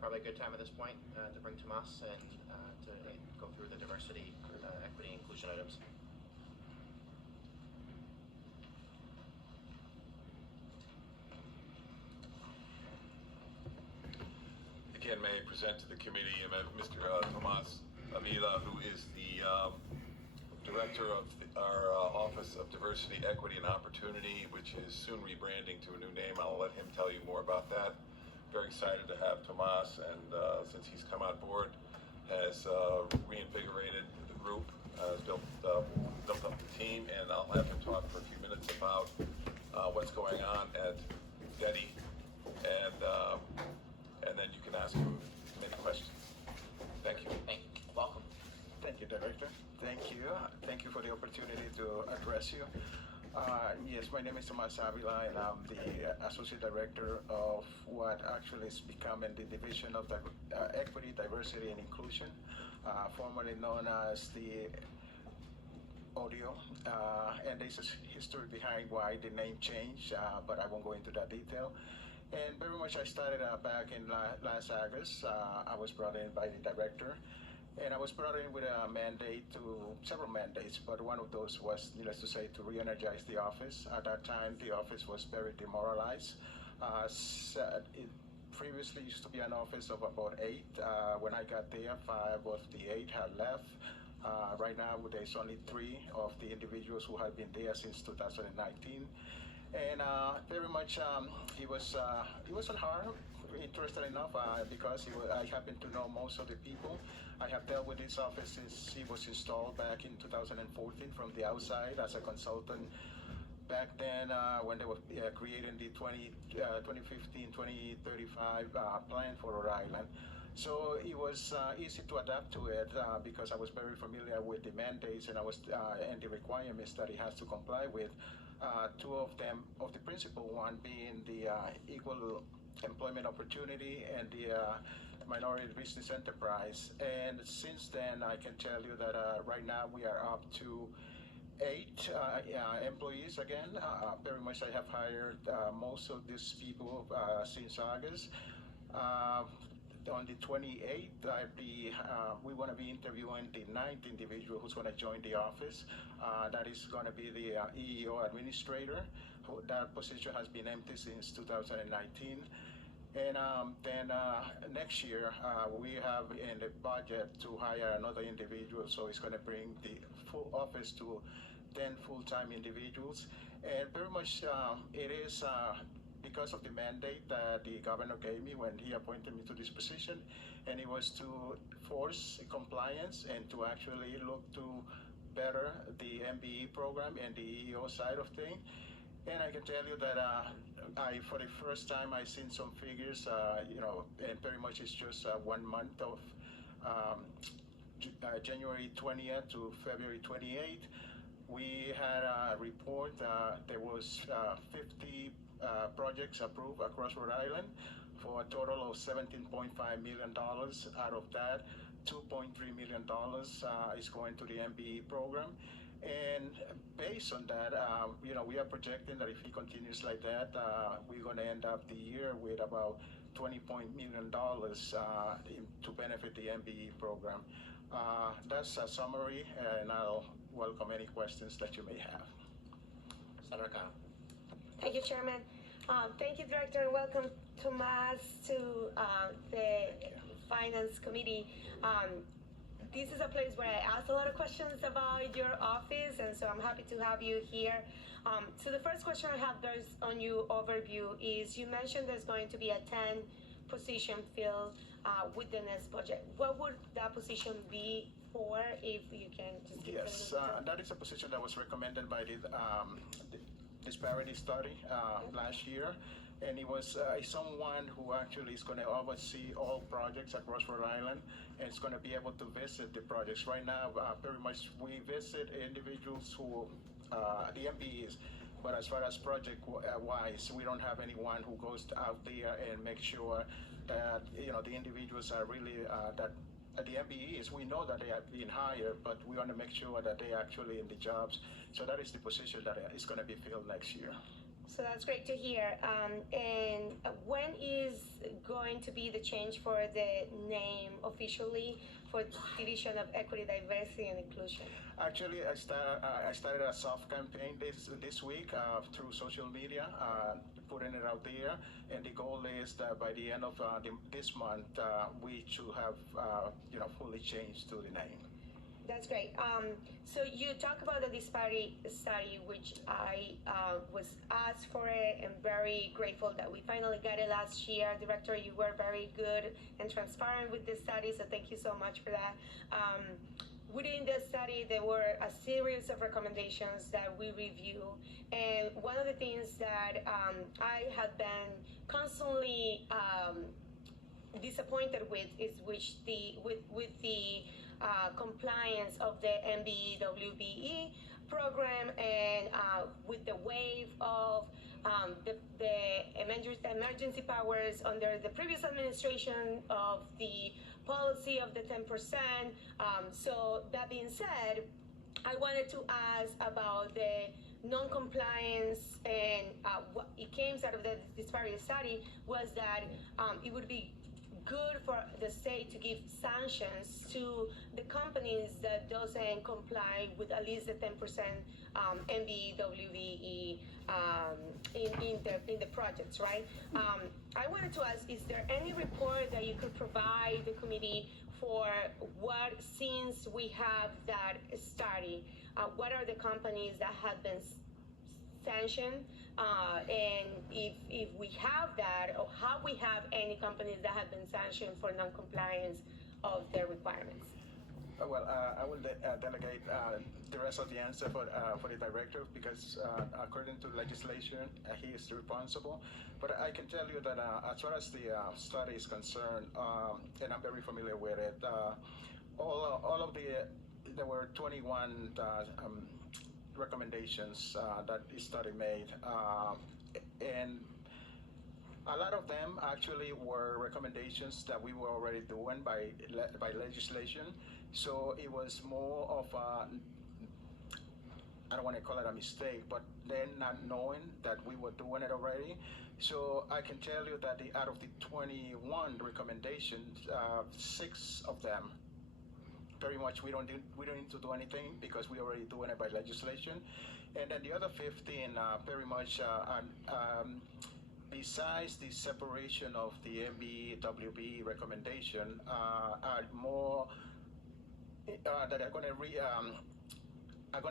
probably a good time at this point to bring Tomas and to go through the diversity, equity, inclusion items. Again, may I present to the committee Mr. Tomas Avila, who is the director of our Office of Diversity, Equity, and Opportunity, which is soon rebranding to a new name. I'll let him tell you more about that. Very excited to have Tomas, and since he's come on board, has reinvigorated the group, built up the team, and I'll have him talk for a few minutes about what's going on at DETI, and then you can ask him many questions. Thank you. Thank you. Welcome. Thank you, Director. Thank you. Thank you for the opportunity to address you. Yes, my name is Tomas Avila, and I'm the Associate Director of what actually is becoming the Division of Equity, Diversity, and Inclusion, formerly known as the Audio. And there's a history behind why the name changed, but I won't go into that detail. And very much I started back in last August. I was brought in by the director, and I was brought in with a mandate several mandates, but one of those was, needless to say, to re-energize the office. At that time, the office was very demoralized. It previously used to be an office of about 8. When I got there, 5 of the 8 had left. Right now, there's only 3 of the individuals who have been there since 2019. And very much he wasn't hard, interested enough because I happen to know most of the people. I have dealt with this office since he was installed back in 2014 from the outside as a consultant. Back then, when they were creating the 2015-2035 plan for Rhode Island. So it was easy to adapt to it because I was very familiar with the mandates and and the requirements that he has to comply with. 2 of them, of the principal one being the equal employment opportunity and the minority business enterprise. And since then, I can tell you that right now we are up to 8 employees again. Very much I have hired most of these people since August. On the 28th, we want to be interviewing the 9th individual who's going to join the office. That is going to be the EEO administrator. That position has been empty since 2019. And then next year, we have in the budget to hire another individual. So it's going to bring the full office to 10 full-time individuals. And very much it is because of the mandate that the governor gave me when he appointed me to this position, and it was to force compliance and to actually look to better the MBE program and the EEO side of things. And I can tell you that for the first time, I seen some figures, and very much it's just 1 month of January 20th to February 28th. We had a report, there was 50 projects approved across Rhode Island for a total of $17.5 million. Out of that, $2.3 million is going to the MBE program. And based on that, we are projecting that if it continues like that, we're going to end up the year with about $20 million to benefit the MBE program. That's a summary, and I'll welcome any questions that you may have. Senator Kyle. Thank you, Chairman. Thank you, Director, and welcome, Tomas, to the Finance Committee. This is a place where I ask a lot of questions about your office, and so I'm happy to have you here. So the first question I have there's on your overview is you mentioned there's going to be a 10 position filled with the next budget. What would that position be for, if you can just give Yes, that is a position that was recommended by the disparity study last year, and it was someone who actually is going to oversee all projects across Rhode Island, and is going to be able to visit the projects. Right now, very much we visit individuals who, the MPEs, but as far as project-wise, we don't have anyone who goes out there and makes sure that the individuals are really that. The MBEs, we know that they are being hired, but we want to make sure that they are actually in the jobs. So that is the position that is going to be filled next year. So that's great to hear. And when is going to be the change for the name officially for Division of Equity, Diversity, and Inclusion? Actually, I started a soft campaign this week through social media, putting it out there, and the goal is that by the end of this month, we should have fully changed to the name. That's great. So you talk about the disparity study, which I was asked for it and very grateful that we finally got it last year. Director, you were very good and transparent with this study, so thank you so much for that. Within the study, there were a series of recommendations that we review, and one of the things that I have been constantly disappointed with is with the compliance of the MBWBE program and with the wave of the emergency powers under the previous administration of the policy of the 10%. So that being said, I wanted to ask about the non-compliance, and what it came out of the disparity study was that it would be good for the state to give sanctions to the companies that doesn't comply with at least the 10% MBWBE in the projects, right? I wanted to ask, is there any report that you could provide the committee for what, since we have that study, what are the companies that have been sanctioned, and if we have that, or how we have any companies that have been sanctioned for non-compliance of their requirements? Well, I will delegate the rest of the answer for the director, because according to legislation, he is responsible. But I can tell you that as far as the study is concerned, and I'm very familiar with it, there were 21 recommendations that the study made, and a lot of them actually were recommendations that we were already doing by legislation. So it was more of I don't want to call it a mistake, but then not knowing that we were doing it already. So I can tell you that out of the 21 recommendations, 6 of them, very much we don't need to do anything because we're already doing it by legislation. And then the other 15 very much besides the separation of the MBWB recommendation, are more that are going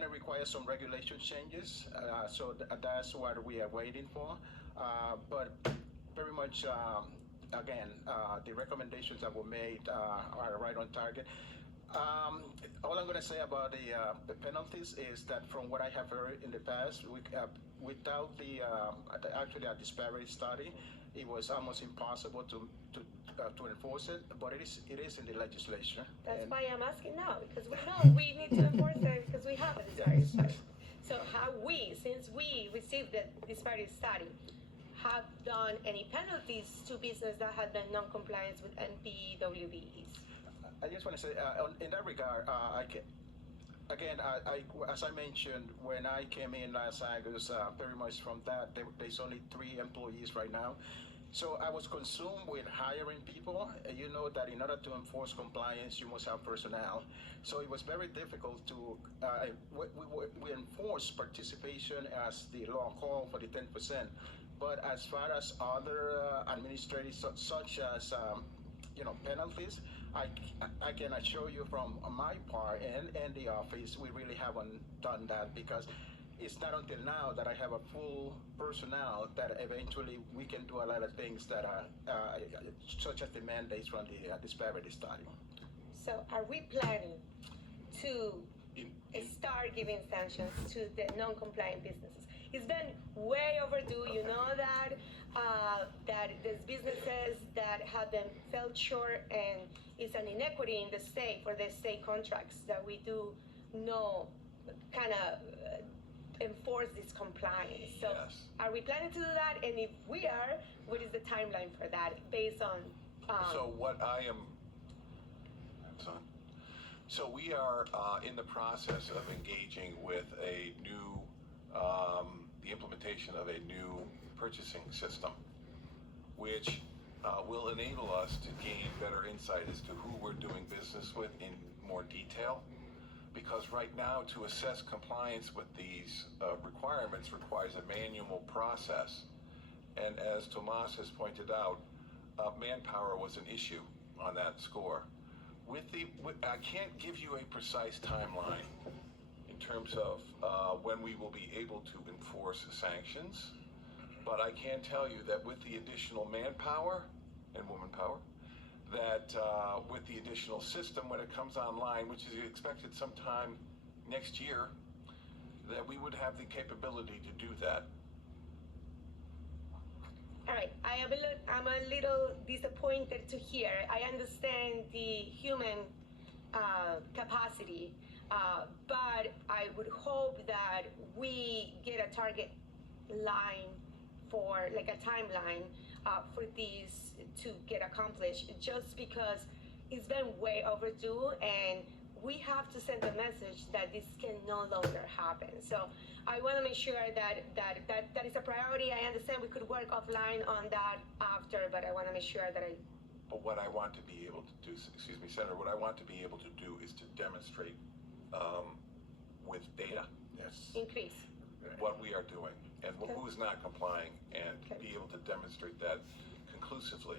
to require some regulation changes. So that's what we are waiting for. But very much, again, the recommendations that were made are right on target. All I'm going to say about the penalties is that from what I have heard in the past, without actually a disparity study, it was almost impossible to enforce it. But it is in the legislation. That's why I'm asking now, because we know we need to enforce it because we have a disparity study. So since we received the disparity study, have done any penalties to business that had been non-compliant with NPWBEs? I just want to say, in that regard, as I mentioned, when I came in last August, very much from that, there's only 3 employees right now. So I was consumed with hiring people. You know that in order to enforce compliance, you must have personnel. So it was very difficult to, we enforce participation as the law called for the 10%. But as far as other administrative, such as penalties, I can assure you from my part and the office, we really haven't done that, because it's not until now that I have a full personnel that eventually we can do a lot of things that are such as the mandates from the disparity study. So are we planning to start giving sanctions to the non-compliant businesses? It's been way overdue. You know that there's businesses that have been felt short, and it's an inequity in the state for the state contracts that we do know kind of enforce this compliance. So Yes. Are we planning to do that? And if we are, what is the timeline for that based on? So what I am, so we are in the process of engaging with a new, the implementation of a new purchasing system, which will enable us to gain better insight as to who we're doing business with in more detail. Because right now, to assess compliance with these requirements requires a manual process. And as Tomas has pointed out, manpower was an issue on that score. I can't give you a precise timeline in terms of when we will be able to enforce sanctions, but I can tell you that with the additional manpower and womanpower, that with the additional system, when it comes online, which is expected sometime next year, that we would have the capability to do that. All right, I'm a little disappointed to hear. I understand the human capacity, but I would hope that we get a target line for, like a timeline for these to get accomplished, just because it's been way overdue, and we have to send a message that this can no longer happen. So I want to make sure that is a priority. I understand we could work offline on that after, but I want to make sure that But what I want to be able to do, excuse me, Senator, what I want to be able to do is to demonstrate with data increase. what we are doing and who's not complying, and be able to demonstrate that conclusively.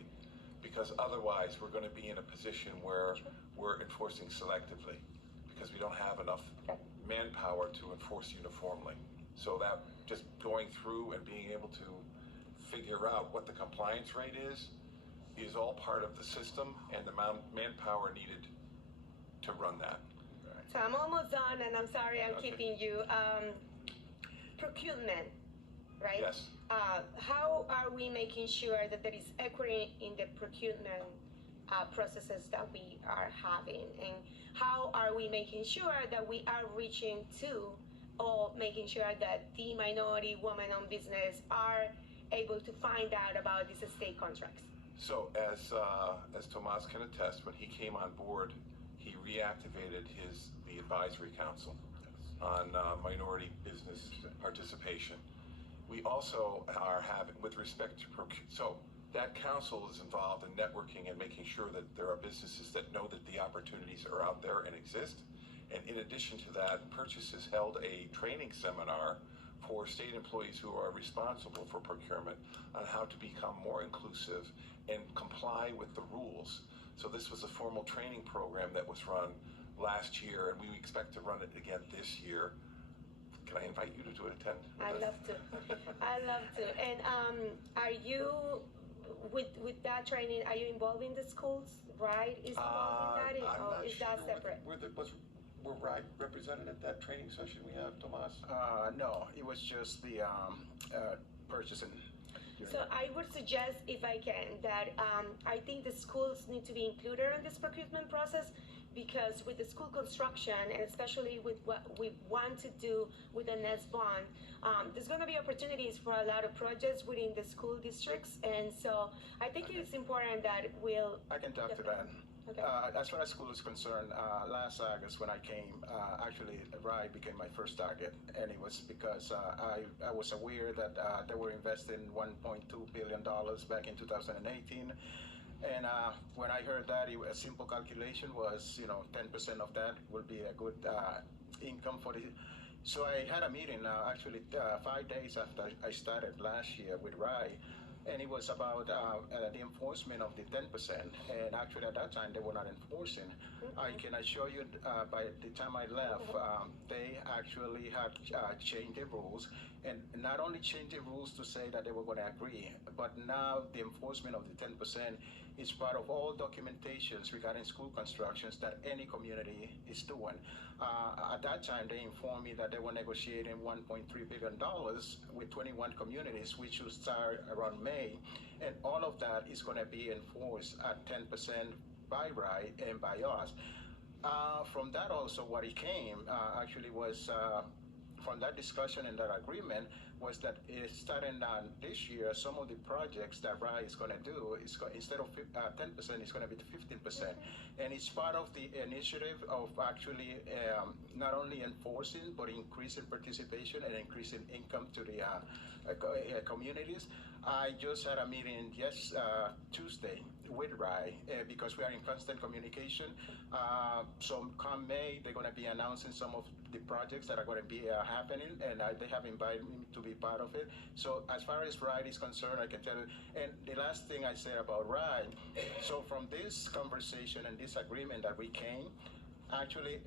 Because otherwise, we're going to be in a position where we're enforcing selectively because we don't have enough manpower to enforce uniformly. So that just going through and being able to figure out what the compliance rate is all part of the system and the manpower needed to run that. So I'm almost done, and I'm sorry I'm keeping you. Procurement, right? Yes. How are we making sure that there is equity in the procurement processes that we are having, and how are we making sure that we are reaching to, or making sure that the minority women-owned business are able to find out about these state contracts? So as Tomas can attest, when he came on board, he reactivated the advisory council on minority business participation. We also are having, with respect to so that council is involved in networking and making sure that there are businesses that know that the opportunities are out there and exist. And in addition to that, Purchases held a training seminar for state employees who are responsible for procurement on how to become more inclusive and comply with the rules. So this was a formal training program that was run last year, and we expect to run it again this year. Can I invite you to attend? I'd love to. I'd love to. And are you, with that training, are you involved in the schools, right? Is involved in that, or is that separate? Were RIDE represented at that training session we have, Tomas? No, it was just the purchasing. So I would suggest, if I can, that I think the schools need to be included in this procurement process, because with the school construction, and especially with what we want to do with the NEST bond, there's going to be opportunities for a lot of projects within the school districts, and so I think it's important that I can talk to that. Okay. As far as school is concerned, last August when I came, actually RIDE became my first target, and it was because I was aware that they were investing $1.2 billion back in 2018. And when I heard that, a simple calculation was, 10% of that will be a good income for the. So I had a meeting actually 5 days after I started last year with RIDE, and it was about the enforcement of the 10%. And actually at that time they were not enforcing. I can assure you, by the time I left, they actually had changed the rules, and not only changed the rules to say that they were going to agree, but now the enforcement of the 10% is part of all documentations regarding school constructions that any community is doing. At that time, they informed me that they were negotiating $1.3 billion with 21 communities, which will start around May, and all of that is going to be enforced at 10% by RIDE and by us. From that also, what it came actually was from that discussion and that agreement was that starting this year, some of the projects that RIDE is going to do is instead of 10%, it's going to be 15%, and it's part of the initiative of actually not only enforcing but increasing participation and increasing income to the communities. I just had a meeting Tuesday with RAI because we are in constant communication. So come May, they're going to be announcing some of the projects that are going to be happening, and they have invited me to be part of it. So as far as RAI is concerned, I can tell you. And the last thing I say about RAI, so from this conversation and this agreement that we came, actually,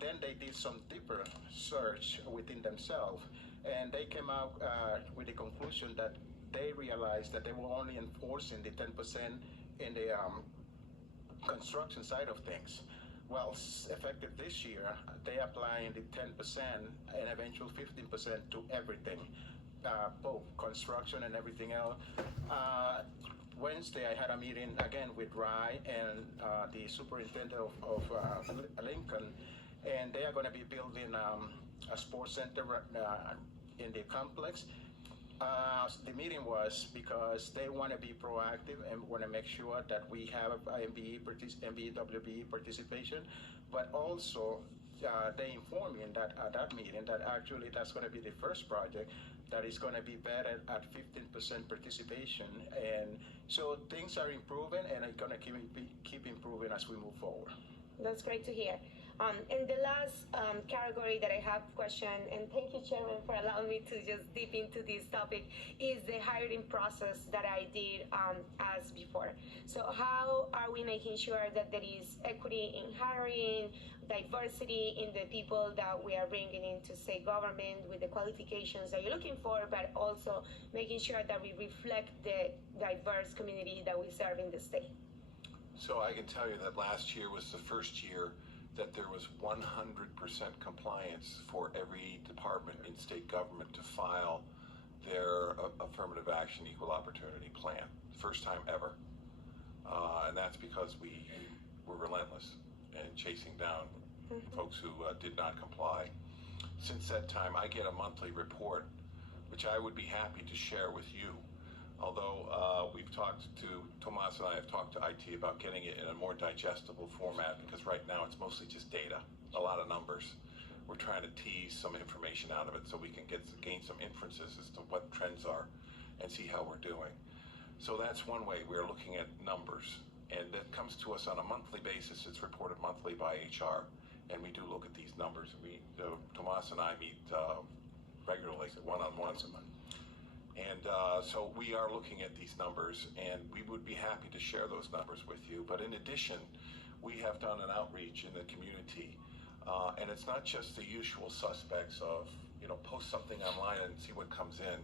then they did some deeper search within themselves, and they came out with the conclusion that they realized that they were only enforcing the 10% in the construction side of things. Well, effective this year, they applying the 10% and eventual 15% to everything, both construction and everything else. Wednesday, I had a meeting again with RAI and the superintendent of Lincoln, and they are going to be building a sports center in the complex. The meeting was because they want to be proactive and want to make sure that we have MBE, participation, but also they informed me that at that meeting that actually that's going to be the first project that is going to be vetted at 15% participation, and so things are improving and are going to keep improving as we move forward. That's great to hear. And the last category that I have question, and thank you, Chairman, for allowing me to just dip into this topic, is the hiring process that I did as before. So how are we making sure that there is equity in hiring, diversity in the people that we are bringing into state government with the qualifications that you're looking for, but also making sure that we reflect the diverse community that we serve in the state? So I can tell you that last year was the first year that there was 100% compliance for every department in state government to file their affirmative action equal opportunity plan. First time ever. And that's because we were relentless in chasing down folks who did not comply. Since that time, I get a monthly report, which I would be happy to share with you. Although we've talked to, Tomas and I have talked to IT about getting it in a more digestible format, because right now it's mostly just data, a lot of numbers. We're trying to tease some information out of it so we can gain some inferences as to what trends are and see how we're doing. So that's one way we're looking at numbers, and that comes to us on a monthly basis. It's reported monthly by HR, and we do look at these numbers. Tomas and I meet regularly, one-on-ones a month. And so we are looking at these numbers, and we would be happy to share those numbers with you. But in addition, we have done an outreach in the community, and it's not just the usual suspects of, post something online and see what comes in.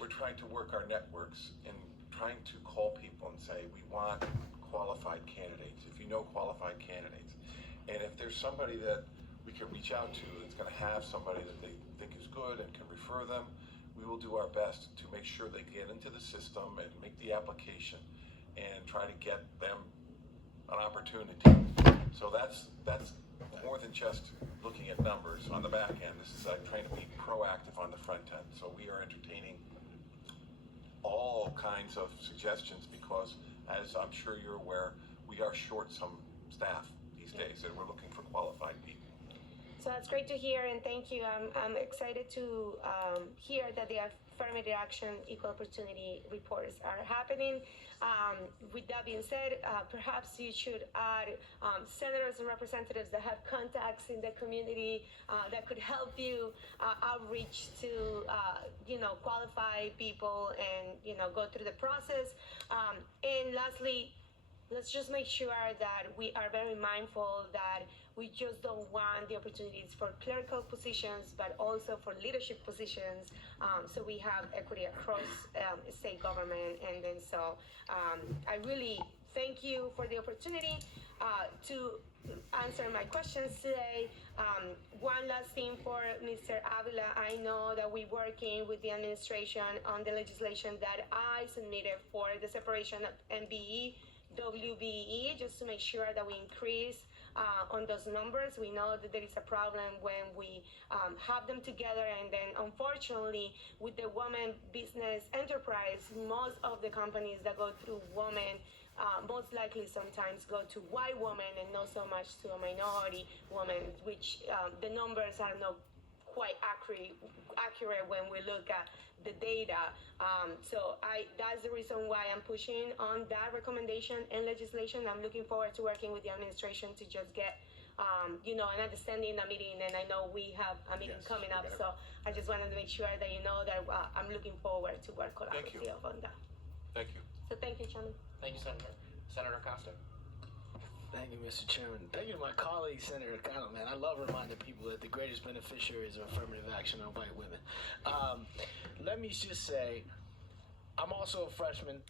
We're trying to work our networks and trying to call people and say, we want qualified candidates. If you know qualified candidates, and if there's somebody that we can reach out to that's going to have somebody that they think is good and can refer them, we will do our best to make sure they get into the system and make the application and try to get them an opportunity. So that's more than just looking at numbers on the back end. This is trying to be proactive on the front end. So we are entertaining all kinds of suggestions because, as I'm sure you're aware, we are short some staff these days, and we're looking for qualified people. So that's great to hear, and thank you. I'm excited to hear that the affirmative action equal opportunity reports are happening. With that being said, perhaps you should add senators and representatives that have contacts in the community that could help you outreach to qualified people and go through the process. And lastly, let's just make sure that we are very mindful that we just don't want the opportunities for clerical positions, but also for leadership positions. So we have equity across state government. And then I really thank you for the opportunity to answer my questions today. One last thing for Mr. Avila, I know that we're working with the administration on the legislation that I submitted for the separation of MBE, WBE, just to make sure that we increase on those numbers. We know that there is a problem when we have them together, and then unfortunately with the woman business enterprise, most of the companies that go through women most likely sometimes go to white women and not so much to a minority woman, which the numbers are not quite accurate when we look at the data. So that's the reason why I'm pushing on that recommendation and legislation. I'm looking forward to working with the administration to just get an understanding, a meeting, and I know we have a meeting coming up, so I just wanted to make sure that you know that I'm looking forward to work collaboratively on that. Thank you. So thank you, Chairman. Thank you, Senator. Senator Costa. Thank you, Mr. Chairman. Thank you to my colleague, Senator Connell, man. I love reminding people that the greatest beneficiaries of affirmative action are white women. Let me just say, I'm also a freshman,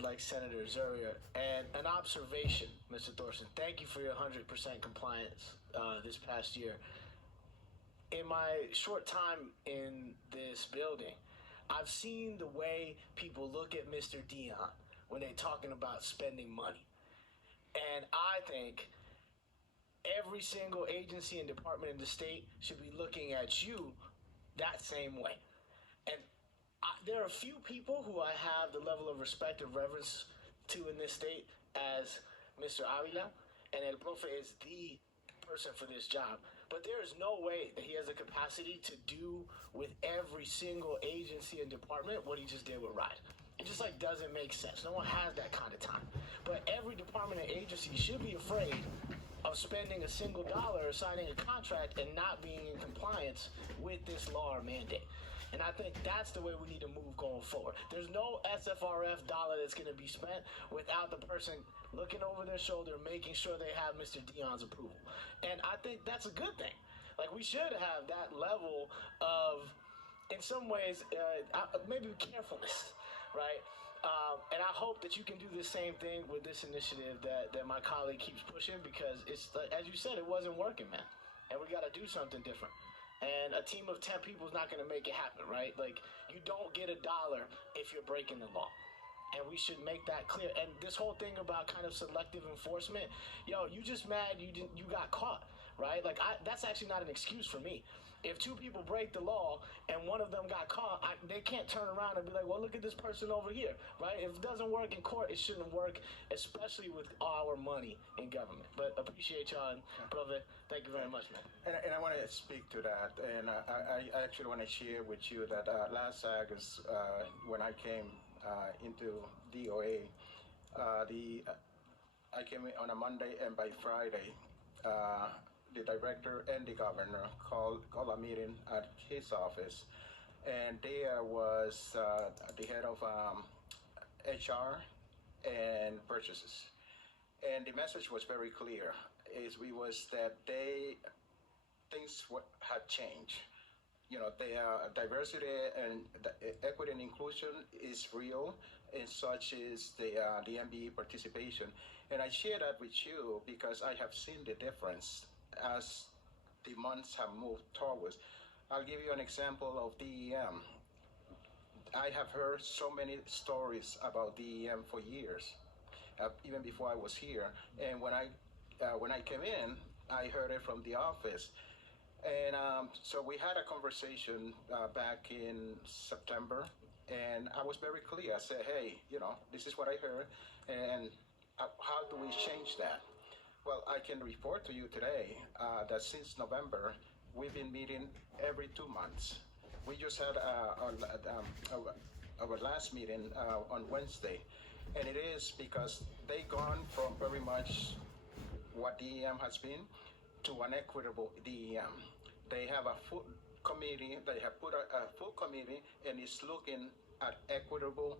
like Senator Zurier, and an observation, Mr. Thorson. Thank you for your 100% compliance this past year. In my short time in this building, I've seen the way people look at Mr. Dion when they're talking about spending money. And I think every single agency and department in the state should be looking at you that same way. And there are a few people who I have the level of respect and reverence to in this state as Mr. Avila, and El Profe is the person for this job. But there is no way that he has the capacity to do with every single agency and department what he just did with RIDE. It just doesn't make sense. No one has that kind of time. But every department and agency should be afraid of spending a single dollar or signing a contract and not being in compliance with this law or mandate. And I think that's the way we need to move going forward. There's no SFRF dollar that's going to be spent without the person looking over their shoulder, making sure they have Mr. Dion's approval. And I think that's a good thing. We should have that level of, in some ways, maybe carefulness, right? And I hope that you can do the same thing with this initiative that my colleague keeps pushing, because it's, as you said, it wasn't working, man. And we got to do something different. And a team of 10 people is not going to make it happen, right? You don't get $1 if you're breaking the law. And we should make that clear. And this whole thing about kind of selective enforcement, you just mad you got caught, right? That's actually not an excuse for me. If 2 people break the law and one of them got caught, they can't turn around and be like, well, look at this person over here, right? If it doesn't work in court, it shouldn't work, especially with our money in government. But appreciate y'all, and brother, thank you very much, man. And I want to speak to that, and I actually want to share with you that last August, when I came into DOA, I came in on a Monday, and by Friday, the director and the governor called a meeting at his office, and there was the head of HR and purchases, and the message was very clear. Was that things had changed. The diversity and equity and inclusion is real, and such is the MBE participation. And I share that with you because I have seen the difference as the months have moved towards. I'll give you an example of DEM. I have heard so many stories about DEM for years, even before I was here. And when I came in, I heard it from the office. And so we had a conversation back in September, and I was very clear. I said, hey, this is what I heard, and how do we change that? Well, I can report to you today that since November, we've been meeting every 2 months. We just had our last meeting on Wednesday, and it is because they've gone from very much what DEM has been to an equitable DEM. They have a full committee, they have put a full committee, and it's looking at equitable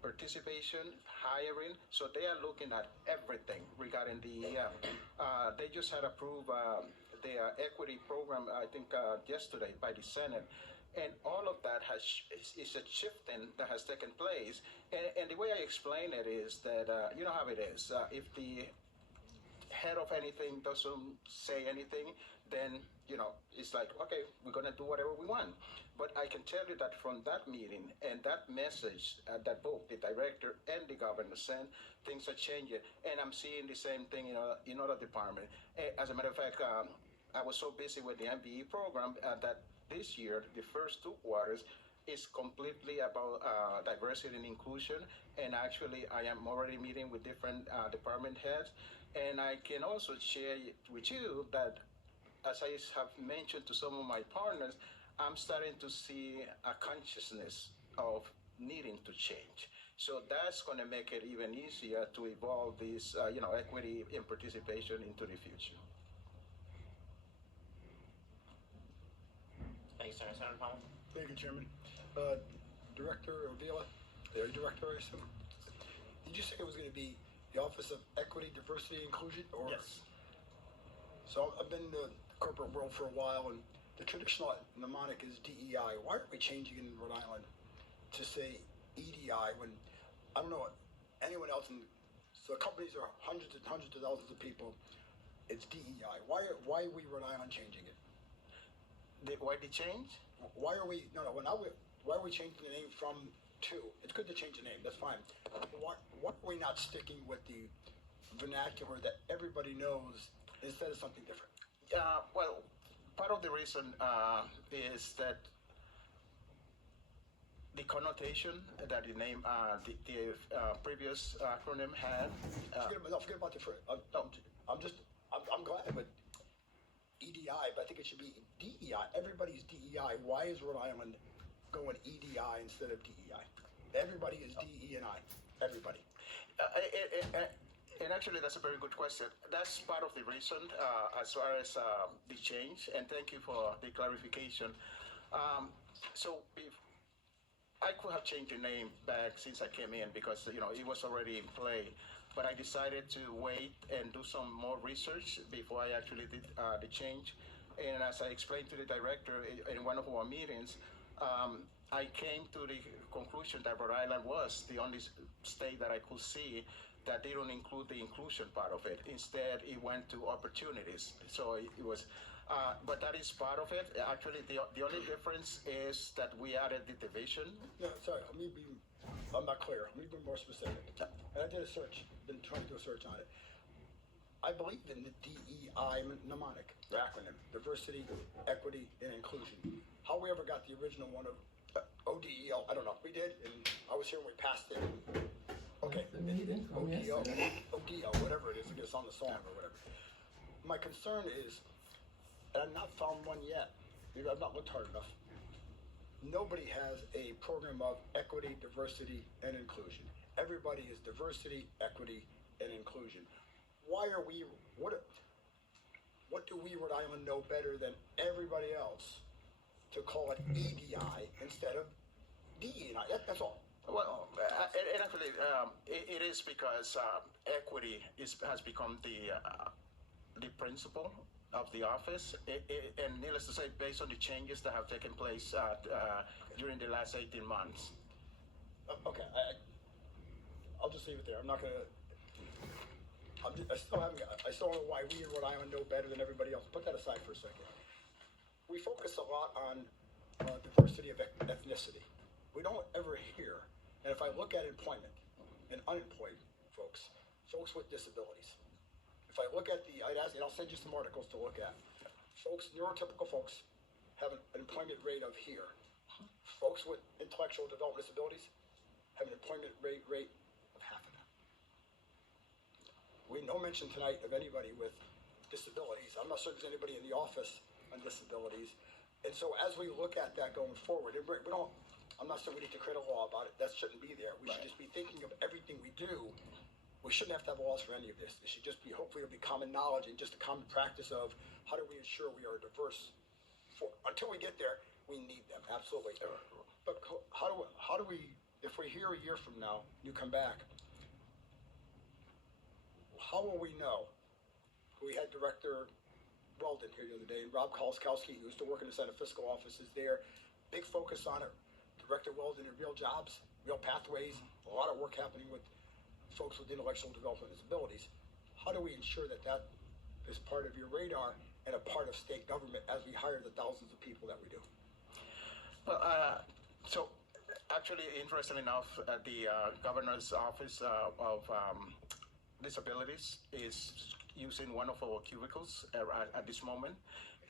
participation, hiring, so they are looking at everything regarding DEM. They just had approved their equity program, I think yesterday by the Senate, and all of that is a shifting that has taken place. And the way I explain it is that, you know how it is, if the head of anything doesn't say anything, then it's like, okay, we're gonna do whatever we want. But I can tell you that from that meeting and that message that both the director and the governor sent, things are changing, and I'm seeing the same thing in other departments. As a matter of fact, I was so busy with the MBE program that this year, the first 2 quarters, is completely about diversity and inclusion. And actually, I am already meeting with different department heads, and I can also share with you that as I have mentioned to some of my partners, I'm starting to see a consciousness of needing to change. So that's going to make it even easier to evolve this, equity and participation into the future. Thanks, Senator Palmer. Thank you, Chairman. Director Avila, the director, I assume. Did you say it was going to be the Office of Equity, Diversity, and Inclusion? Or? Yes. So I've been in the corporate world for a while, and the traditional mnemonic is DEI. Why are we changing in Rhode Island to say EDI when I don't know anyone else in? So companies are hundreds and hundreds of thousands of people. It's DEI. Why are we Rhode Island changing it? Why the change? Why are we why are we changing the name from to? It's good to change the name. That's fine. Why are we not sticking with the vernacular that everybody knows instead of something different? Well, part of the reason is that the connotation that the name, the previous acronym had. Forget about the phrase. I'm glad, but EDI, but I think it should be DEI. Everybody's DEI. Why is Rhode Island going EDI instead of DEI? Everybody is DE and I. Everybody. And actually, that's a very good question. That's part of the reason as far as the change, and thank you for the clarification. So if I could have changed the name back since I came in because it was already in play, but I decided to wait and do some more research before I actually did the change. And as I explained to the director in one of our meetings, I came to the conclusion that Rhode Island was the only state that I could see that they don't include the inclusion part of it. Instead, it went to opportunities. So it was, but that is part of it. Actually, the only difference is that we added the division. No, sorry. I'm not clear. Let me be more specific. And I did a search. Been trying to do a search on it. I believe in the DEI mnemonic, the acronym: diversity, equity, and inclusion. How we ever got the original one of ODEL, I don't know. We did, and I was here when we passed it. Okay, ODEL, whatever it is, it's on the song or whatever. My concern is, and I've not found one yet. Maybe I've not looked hard enough. Nobody has a program of equity, diversity, and inclusion. Everybody is diversity, equity, and inclusion. Why are we? What do we, Rhode Island, know better than everybody else to call it EDI instead of DEI? That's all. Well, and actually, it is because equity has become the principle of the office, and needless to say, based on the changes that have taken place during the last 18 months. Okay, I'll just leave it there. I'm not gonna. I still don't know why we in Rhode Island know better than everybody else. Put that aside for a second. We focus a lot on diversity of ethnicity. We don't ever hear. And if I look at employment and unemployed folks with disabilities, if I look at I'll send you some articles to look at. Neurotypical folks have an employment rate of here. Folks with intellectual development disabilities have an employment rate of half of that. We no mention tonight of anybody with disabilities. I'm not sure there's anybody in the office on disabilities. And so as we look at that going forward, I'm not saying we need to create a law about it. That shouldn't be there. We should just be thinking of everything we do. We shouldn't have to have laws for any of this. It should just be, hopefully it'll be common knowledge and just a common practice of how do we ensure we are diverse. Until we get there, we need them, absolutely. But how do we, if we're here a year from now, you come back, how will we know? We had Director Weldon here the other day, and Rob Kolskowski, who used to work in the Senate Fiscal Office, is there. Big focus on it. Director Weldon in real jobs, real pathways, a lot of work happening with folks with intellectual development disabilities. How do we ensure that is part of your radar and a part of state government as we hire the thousands of people that we do? Well, so actually, interesting enough, the governor's office of disabilities is using one of our cubicles at this moment.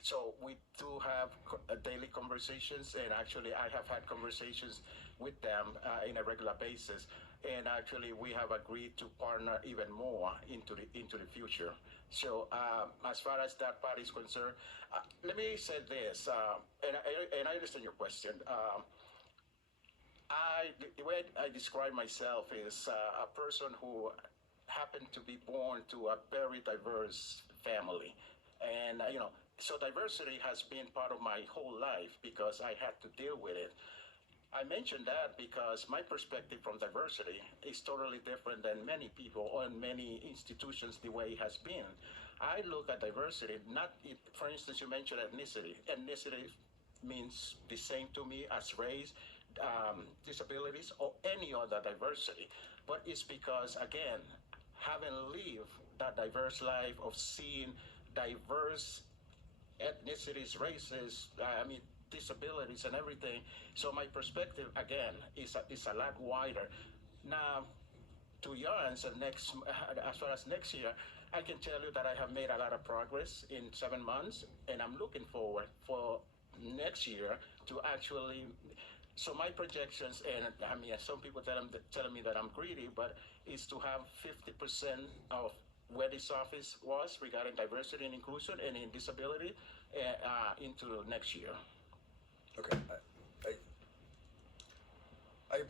So we do have daily conversations, and actually I have had conversations with them in a regular basis. and actually we have agreed to partner even more into the future. So as far as that part is concerned, let me say this, and I understand your question. The way I describe myself is a person who happened to be born to a very diverse family, and so diversity has been part of my whole life because I had to deal with it. I mention that because my perspective from diversity is totally different than many people or many institutions the way it has been. I look at diversity, for instance, you mentioned ethnicity. Ethnicity means the same to me as race, disabilities, or any other diversity. But it's because, again, having lived that diverse life of seeing diverse ethnicities, races, disabilities and everything. So my perspective again is a lot wider. Now, to your answer, as far as next year, I can tell you that I have made a lot of progress in 7 months, and I'm looking forward for next year to actually. So my projections, and some people telling me that I'm greedy, but is to have 50% of where this office was regarding diversity and inclusion and in disability into next year.